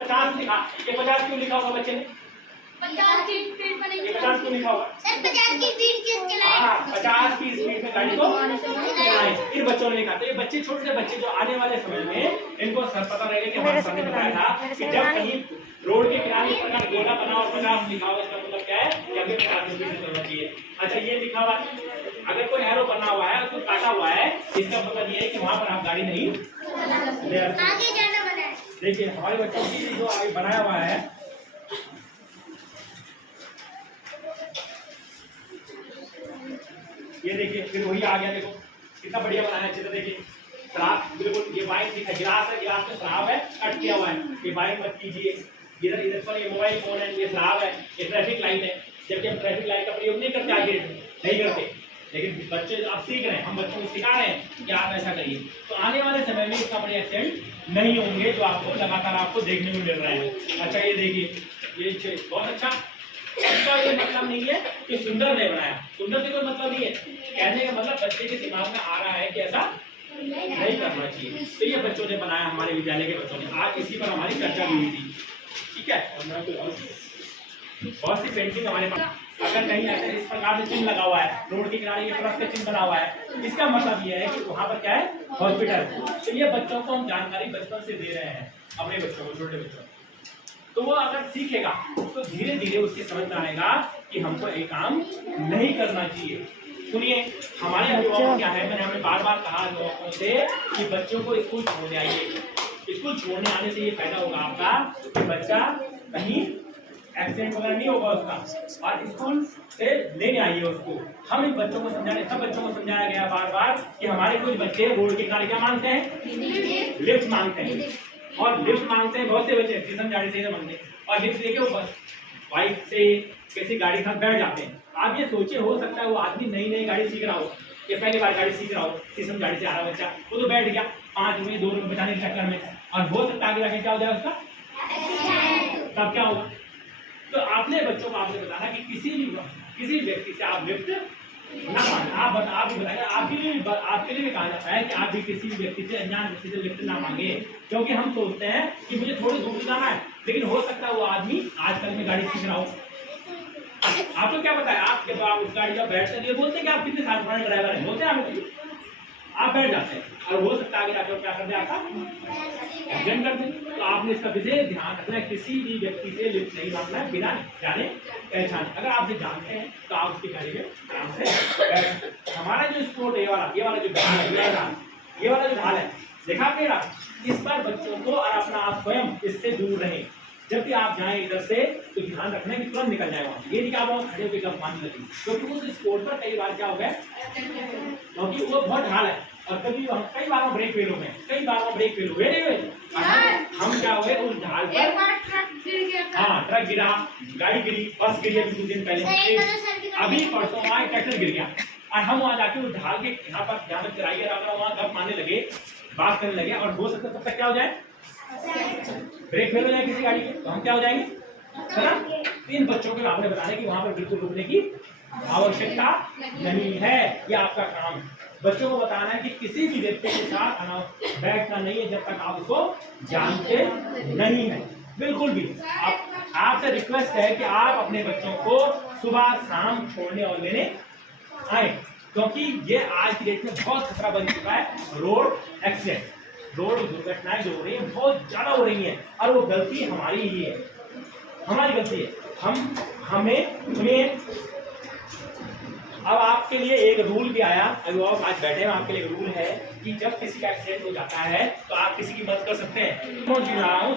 50 लिखा, ये 50 क्यों लिखा होगा बच्चे ने? 50 की स्पीड पर नहीं 50 क्यों लिखा होगा? सर 50 की स्पीड किस चलाए? हाँ 50 की स्पीड में गाड़ी को चलाएं। इन बच्चों ने लिखा। तो ये बच्चे छोटे से बच्चे जो आने वाले समय में इनको सब पता रहेगा कि हमारे सामने बताया था कि जब कहीं रोड के किनारे इस प्रकार गोला बना और 50 लिखा होगा, इसका मतलब क्या है कि हमें 50 स्पीड से चलना चाहिए। अच्छा ये लिखा हुआ अगर कोई एरो बना हुआ है उसको काटा हुआ है, इसका मतलब ये है कि वहां पर आप गाड़ी नहीं आगे जाना बना है। देखिए हमारे बच्चों की जो आगे बनाया हुआ है, ये देखिए फिर वही आ गया। देखो कितना बढ़िया बनाया है चित्र। देखिए शराब बिल्कुल ये बाइक दिखा, गिलास है, गिलास में शराब है, कट किया हुआ है। ये बाइक मत कीजिए। इधर इधर पर ये मोबाइल फोन है, ये शराब है, ये ट्रैफिक लाइट है। जबकि हम ट्रैफिक लाइट का प्रयोग नहीं करते, आगे नहीं करते, लेकिन बच्चे अब सीख रहे हैं, हम बच्चों को सिखा रहे हैं कि आप ऐसा करिए। तो आने वाले समय में इतना बड़े एक्सीडेंट नहीं होंगे जो आपको लगातार आपको देखने को मिल रहे हैं। अच्छा ये देखिए ये बहुत अच्छा। इसका ये मतलब नहीं है कि सुंदर नहीं बनाया, सुंदर से कोई मतलब नहीं है। कहने का मतलब बच्चे के दिमाग में आ रहा है कि ऐसा नहीं करना चाहिए। तो ये बच्चों ने बनाया, हमारे विद्यालय के बच्चों ने। आज इसी पर हमारी चर्चा भी हुई थी, ठीक है। बहुत सी पेंटिंग हमारे पास, अगर कहीं ऐसे इस प्रकार से चिन्ह लगा हुआ है, रोड के किनारे ये प्लस का चिन्ह बना हुआ है, इसका मतलब ये है कि वहाँ पर क्या है, हॉस्पिटल। तो ये बच्चों को हम जानकारी बचपन से दे रहे हैं, अपने बच्चों को, छोटे बच्चों को। तो वो अगर सीखेगा तो धीरे धीरे उसकी समझ में आएगा कि हमको ये काम नहीं करना चाहिए। सुनिए हमारे अभिभावक क्या है, मैंने हमें बार बार कहा अभिभावकों से कि बच्चों को स्कूल छोड़ने आइए। स्कूल छोड़ने आने से ये फायदा होगा आपका कि बच्चा कहीं एक्सीडेंट वगैरह नहीं होगा उसका, और स्कूल से लेने आइए उसको। हम इन बच्चों को समझाने, सब बच्चों को समझाया गया बार बार कि हमारे कुछ बच्चे रोड के किनारे क्या मांगते हैं, लिफ्ट मांगते हैं, और लिफ्ट मांगते हैं बहुत से बच्चे, किस्म गाड़ी से मांगते हैं, और लिफ्ट लेके वो बाइक से किसी गाड़ी साथ बैठ जाते हैं। आप ये सोचिए, हो सकता है वो आदमी नई नई गाड़ी सीख रहा हो, ये पहली बार गाड़ी सीख रहा हो, किस्म गाड़ी से आ रहा बच्चा, वो तो बैठ गया 5 रुपये 2 रुपये बचाने के चक्कर में, और हो सकता है आगे जाके क्या हो जाए उसका, तब क्या होगा। तो आपने बच्चों को आपने बताना कि किसी व्यक्ति से आप लिफ्ट ना मांगे। आप भी बताइए, आपके लिए भी कहा जाता है कि आप भी किसी व्यक्ति से, अनजान व्यक्ति से लिफ्ट ना मांगे, क्योंकि हम सोचते हैं कि मुझे थोड़ी दूर जाना है, लेकिन हो सकता है वो आदमी आजकल में गाड़ी सीख रहा हो। आपको क्या पता है, आप जब आप उस गाड़ी जब बैठते हैं बोलते हैं कि आप कितने साल पुराने ड्राइवर हैं, बोलते हैं आप बैठ जाते हैं, और हो सकता है आगे जाकर क्या कर दे, आपका एक्सीडेंट कर दे। तो आपने इसका विशेष ध्यान रखना है, किसी भी व्यक्ति से लिफ्ट नहीं मांगना है बिना जाने पहचाने। अगर आप इसे जानते हैं तो आप उसकी गाड़ी में आराम से। हमारा जो स्पोर्ट ये वाला जो ढाल है, ये वाला जो ढाल है, देखा आपने, इस पर बच्चों को और अपना आप स्वयं इससे दूर रहें। जब भी आप जाएं इधर से तो ध्यान रखना है कि तुरंत निकल जाए वहां से। ये नहीं कि आप वहां खड़े होकर गप मारने लगे, क्योंकि उस स्पोर्ट पर कई बार क्या हो गया, क्योंकि वो बहुत ढाल है, और कई बार वो ब्रेक फेल हो गए, कई बार वो ब्रेक फेल हुए नहीं हुए। हम क्या हुए उस ढाल पर, हाँ ट्रक गिरा, गाड़ी गिरी, बस गिरी अभी कुछ दिन पहले, अभी परसों वहाँ ट्रैक्टर गिर गया, और हम वहाँ जाके उस ढाल के यहाँ पर जहाँ पर चराई वहाँ गप मारने लगे, बात करने लगे, और हो सकता है तब तक क्या हो जाए, ब्रेक फेल हो जाए किसी गाड़ी के, तो हम क्या हो जाएंगे, है ना। इन बच्चों को आपने बताया कि वहां पर बिल्कुल रुकने की आवश्यकता नहीं है, ये आपका काम है। बच्चों को बताना है कि किसी भी व्यक्ति के साथ बैठना नहीं है जब तक आप उसको जानते नहीं है, बिल्कुल भी। आपसे रिक्वेस्ट है कि आप अपने बच्चों को सुबह शाम छोड़ने और लेने आए, क्योंकि ये आज की डेट में बहुत खतरा बन चुका है। रोड एक्सीडेंट, रोड दुर्घटनाएं जो हो रही है बहुत ज्यादा हो रही हैं, और वो गलती हमारी ही है, हमारी गलती है। हमें अब आपके लिए एक रूल भी आया, अभिभावक आज बैठे हैं, आपके लिए एक रूल है कि जब किसी का एक्सीडेंट हो जाता है तो आप किसी की मदद कर सकते हैं।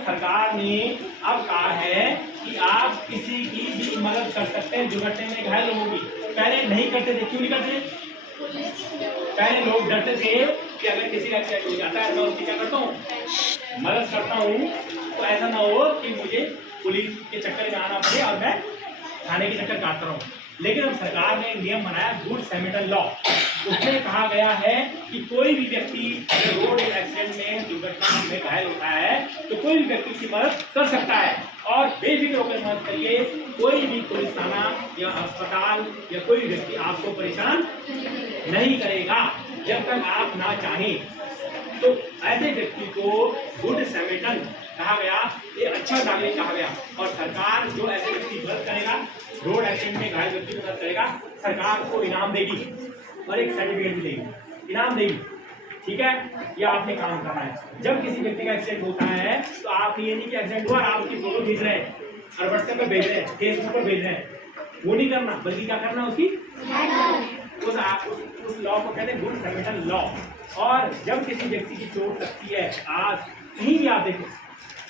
सरकार ने अब कहा है कि आप किसी की भी मदद कर सकते हैं दुर्घटना में घायल लोगों की। पहले नहीं करते थे, क्यों नहीं करते? पहले लोग डरते थे कि अगर किसी का एक्सीडेंट हो जाता है तो उसकी क्या करता हूँ, मदद करता हूँ, तो ऐसा ना हो कि मुझे पुलिस के चक्कर में आना पड़े और मैं थाने के चक्कर काटता रहूँ। लेकिन अब सरकार ने नियम बनाया, गुड सैमरिटन लॉ। उसमें कहा गया है कि कोई भी व्यक्ति रोड एक्सीडेंट में, दुर्घटना में घायल होता है तो कोई भी व्यक्ति की मदद कर सकता है, और बेफिक्र होकर मदद करिए। कोई भी पुलिस थाना या अस्पताल या कोई भी व्यक्ति आपको परेशान नहीं करेगा जब तक आप ना चाहें। तो ऐसे व्यक्ति को गुड सैमरिटन कहा गया, ये अच्छा नागरिक कहा गया। और सरकार जो ऐसे व्यक्ति की मदद करेगा, रोड एक्सीडेंट में घायल व्यक्ति की मदद करेगा, सरकार को इनाम देगी और एक सर्टिफिकेट भी देगी, इनाम देगी। ठीक है, ये आपने काम करना है। जब किसी व्यक्ति का एक्सीडेंट होता है तो आप ये नहीं कि एक्सीडेंट हुआ आप उसकी फोटो भेज रहे हैं और व्हाट्सएप पे भेज रहे हैं, फेसबुक पर भेज रहे हैं, वो नहीं करना, बल्कि क्या करना उसकी उस लॉ को कहते हैं गुड सैमरिटन लॉ। और जब किसी व्यक्ति की चोट लगती है, आज कहीं भी आप देखो,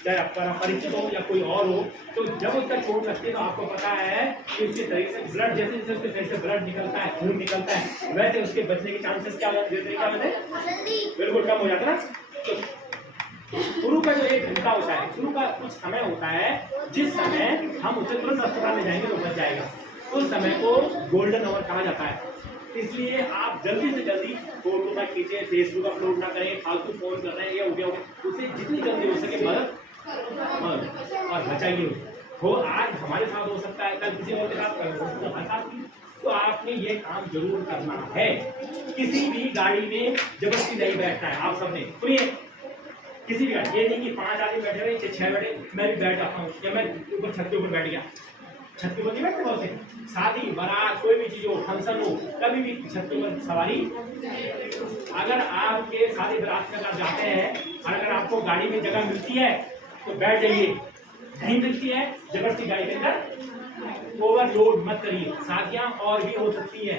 चाहे आपका परिचित हो या कोई और हो, तो जब उसका चोट लगती है तो आपको पता है कि उसके शरीर से ब्लड, जैसे जैसे उसके शरीर से ब्लड निकलता है, खून निकलता है, वैसे उसके बचने के चांसेस क्या होते हैं, बिल्कुल कम हो जाता है ना। तो शुरू का जो 1 घंटा होता है, शुरू का कुछ समय होता है जिस समय हम उसे तुरंत अस्पताल ले जाएंगे तो बच जाएगा, उस समय को गोल्डन आवर कहा जाता है। इसलिए आप जल्दी से जल्दी फोटो ना खींचे, फेसबुक अपलोड ना करें, फालतू फोन कर रहे हैं, ये हो गया उसे जितनी जल्दी हो सके मदद और बचाइए हो। आज हमारे साथ हो सकता है, कल किसी और के साथ, कल हमारे साथ भी। तो आपने ये काम जरूर करना है। किसी भी गाड़ी में जबरदस्ती नहीं बैठना है। आप सबने सुनिए, किसी भी गाड़ी, ये नहीं कि 5 आदमी बैठे हुए, 6 बैठे, मैं भी बैठ जाता हूँ या मैं ऊपर छत के ऊपर बैठ गया, छत के ऊपर नहीं बैठते बहुत से, शादी बारात कोई भी चीज हो, फंक्शन हो, कभी भी छत के ऊपर सवारी। अगर आपके शादी बारात में अगर जाते हैं और अगर आपको गाड़ी में जगह मिलती है तो बैठ जाइए, नहीं मिलती है जबरदस्ती गाड़ी के अंदर ओवरलोड मत करिए। शादियां और भी हो सकती है,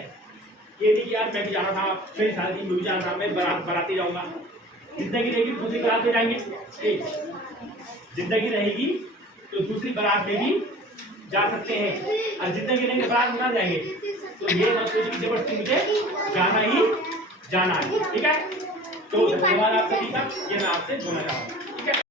ये नहीं कि यार मैं भी जाना था, मेरी शादी में भी जाना था, मैं बाराती जाऊंगा। जिंदगी रहेगी दूसरी बारात में जाएंगे, जिंदगी रहेगी तो दूसरी बारात में भी जा सकते हैं, और जिंदगी रहेंगे बारात में ना जाएंगे। तो ये मत सोचिए कि जबरदस्ती मुझे जाना ही जाना है। ठीक है, तो धन्यवाद आप सभी का, ये मैं आपसे बोलना चाहूँगा।